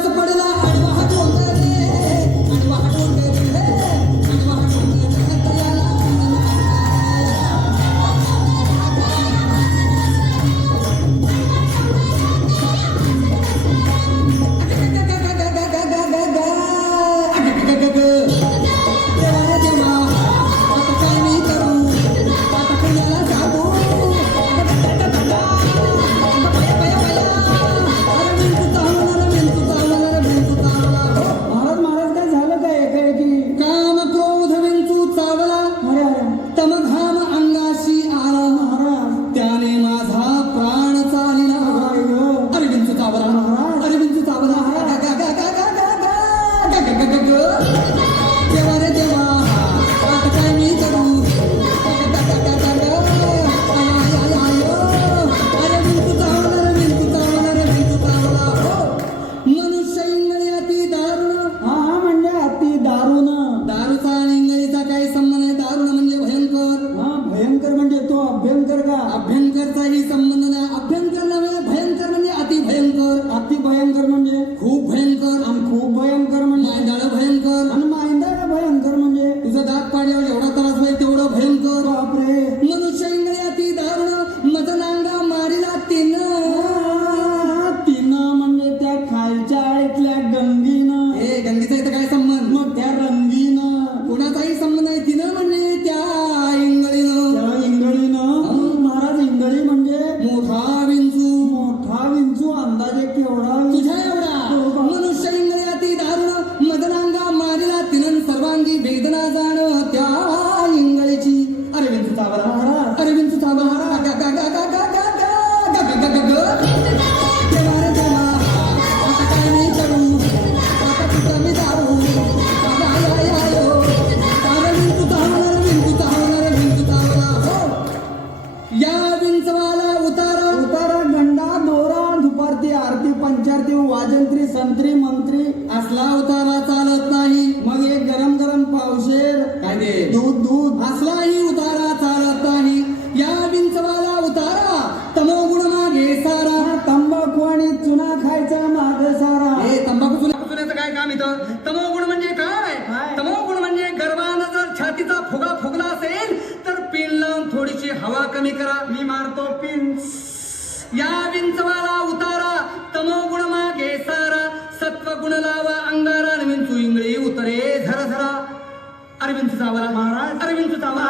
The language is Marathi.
पायाच पडला आडवा हा डोंगर रे, आडवा हा डोंगर रे, आडवा हा डोंगर रे, तयाला अभ्यंकरचाही संबंध नाही. अभ्यंकर नव्हे भयंकर म्हणजे अति भयंकर. अति भयंकर म्हणजे खूप भयंकर. आणि खूप भयंकर म्हणजे मांदाळ भयंकर. आणि मांदाळ भयंकर म्हणजे तुझं दात पाडल्यावर जेवढा त्रास होईल तेवढं भयंकर. बापरे. मनुष्य इंगळे अति दारुण मज नांगा मारिला तिनं. तिनं म्हणजे त्या खालच्या आळीतल्या गंगीनं. हे गंगीचा इथं काय संबंध? मग त्या रंगीनं कोणाचाही संबंध नाही. तिनं म्हणजे त्या इंगळीनं. त्या इंगळीनं. महाराज इंगळी म्हणजे मोठा विंचू. मोठा विंचू. अंदाजे केवढा? तुझ्या एवढा. मनुष्य इंगळे अति दारुण मदनांगा मारिला तिनं सर्वांगी वेदना जाण त्या इंगळीची. अरे विंचू चावला. अरे विंचू चावला. गा गा गा गा गा गा गा गा गा गा गा. देवा रे देवा, आता काय मी करू? आता तुझा मी दारू. अरे विंचू चावला. विंचू चावला. विंचू चावला. हो. या विंचवाला उतारा. उतारा गंडा दोरा दुपारती आरती पंचारती वाजंत्री संत्री मंत्री असला उतारा चालत नाही. मग एक गरम गरम पावशेर काय ते? दूध दूध असलाही उतारा चालत नाही. या विंचवाला उतारा तमोगुण मागे सारा. तंबाखू आणि चुना खायचा माग सारा. हे तंबाखू चुन्याचं काय काम इथं? तमोगुण म्हणजे काय? काय? तमोगुण म्हणजे गर्वानं जर छातीचा फुगा फुगला असेल तर पिन लावून थोडीशी हवा कमी करा. मी मारतो पिन. या विंचवाला उतारा तमोगुण मागे सारा. सत्वगुण लावा अंगारा. विंचू इंगळी उतरे झरा झरा. अरे विंचू चावला. महाराज. अरे विंचू चावला.